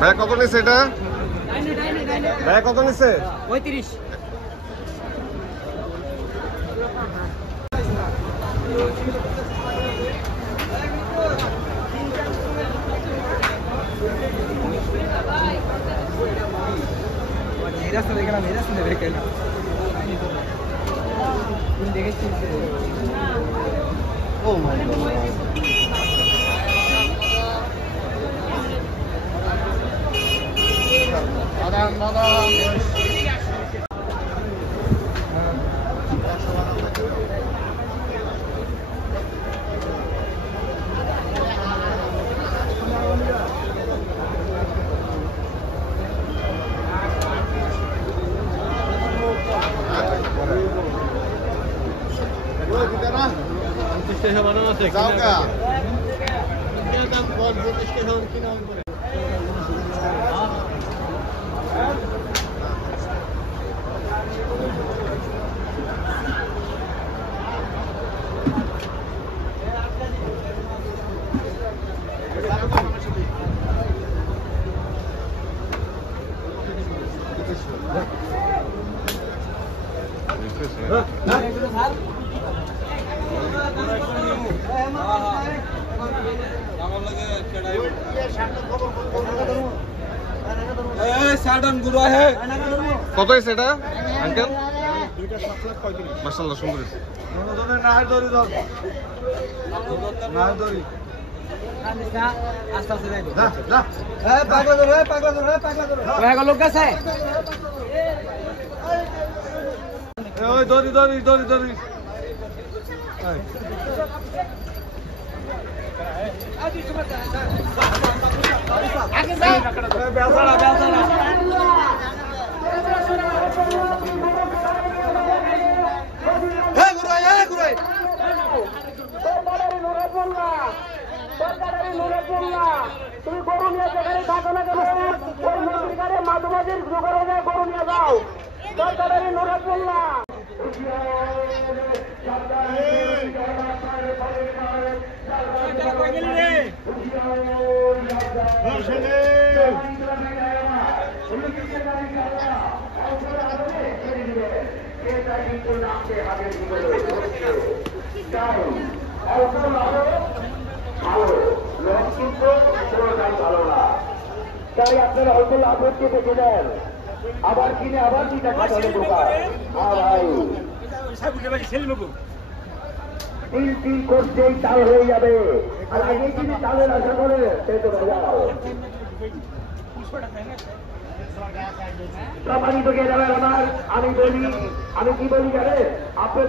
ভাই কত নিচ্ছে এটা? ভাই কত নিচ্ছে? 35। मेरा से देखना मेरा से देखना तुम देखे ओ माय गॉड दादा কত হয়েছে এটা আঙ্কেল? মাশাআল্লাহ সুন্দর হয়েছে। তুমি গরু নিয়ে যেখানে থাকো না কেন ওই নদীর মাঝে মাঝে জোগাড় হয়ে গরু নিয়ে যাও সরকারি নুরাজুল্লাহ তাই আপনারা অল্প লাভ হচ্ছে দেখে দেন আবার কিনে আবার দুইটা খাটালে দোকান তিল করতেই চাল হয়ে যাবে আর আগে যদি চালের আশা করে সে তো যাও প্রমাণিত কে যাবে আমার আমি কি বলি জানেন আপনি